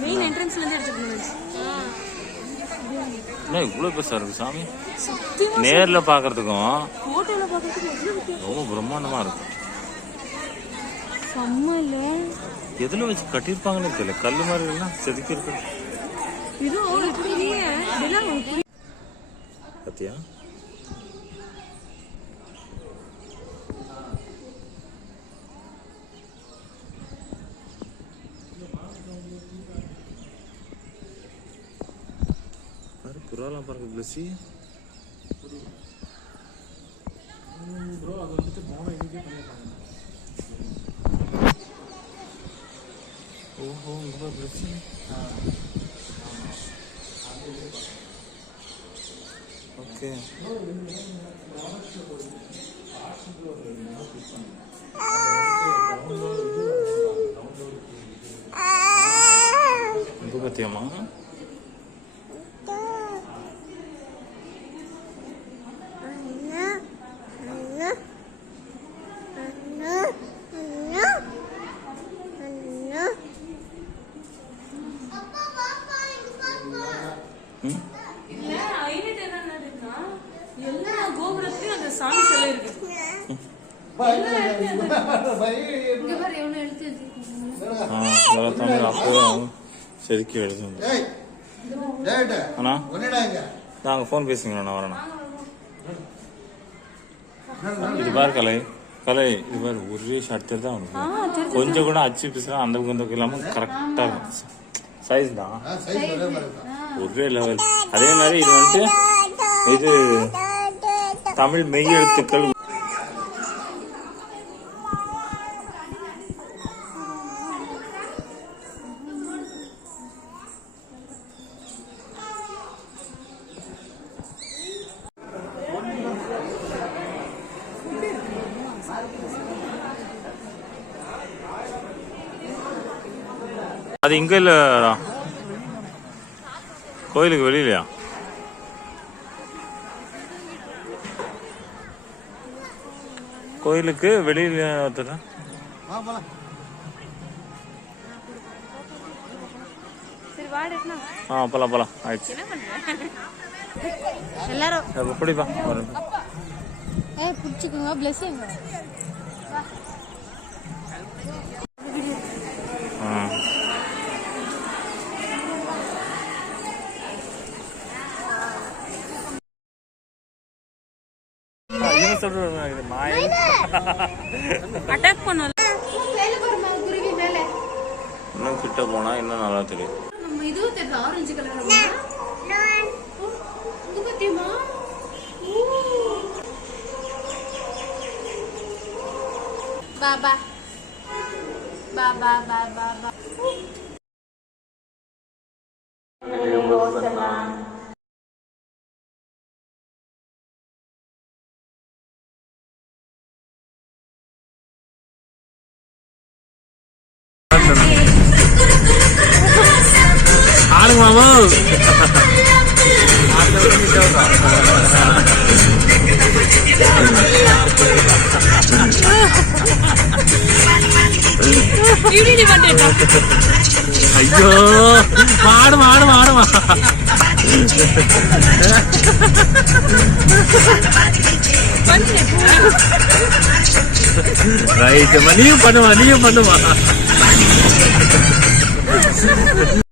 Main என்ட்ரன்ஸ்ல இருந்து எடுத்துக்கணும் இவ்வளோ பெருசா இருக்கு சாமி. நேர்ல பாக்குறதுக்கும். ரொம்ப பிரம்மாண்டமா இருக்கு. செம்ம இல்ல எதுல வச்சு கட்டியிருப்பாங்கன்னு தெரியல. கல்லு மாதிரி எல்லாம் செதுக்கி இருக்கு இது இப்படி இல்லையே இதெல்லாம் இப்படி பத்தியா பாரு புறாலாம் பாருங்க பிளஸி ஓஹோ இங்க பாரு பிளஸி ஓகே இங்க பத்தியம்மா ம் இல்ல highlight என்னன்னா இருக்குன்னா, எல்லா கோபுரத்துலயும் அந்த சாமி சிலை இருக்கு இங்க பாரு எவ்வளவு எழுத்து எழுதிருக்காங்க. ஆ இதெல்லாம் தமிழ் அப்போதான் செதுக்கி எழுதுங்க அண்ணா. நாங்கள் ஃபோன் பேசுங்களா நான் வரேண்ணா இது பாரு கலை. கலை இது பாரு ஒரே ஷர்ட் சரி, கொஞ்சம் கூட அச்சு பிசுலாம் அந்த பக்கம் இல்லாமல் கரெக்டாக இருக்கும். சைஸ் தான். ஒரே லெவல் அதே மாதிரி இது வந்துட்டு இது தமிழ் மெய்யெழுத்துக்கள். அது இங்க இல்லடா. கோயிலுக்கு வெளியிலயா? கோயிலுக்கு வெளியில ஒருத்தர் ஆ போலாம் போலாம். ஆயிடுச்சு. என்ன பண்ற? எல்லாரும். ஒரு ஏ பிடிச்சிக்கோங்க. பிளஸ்ஸிங் அட்டாக் பண்ணல. இன்னும் கிட்ட போனா இன்னும் நல்லா தெரியும். நம்ம இதுவும் தெரியல ஆரஞ்சு கலர் இது பத்தியமா பாபா பாபா பாபா பா ஆடுங்க மாமா. இப்படி பண்ணிட்டா ஐயோ. மாடு மாடு റൈറ്റ് മണിയും പണമാ നീയും പണമാ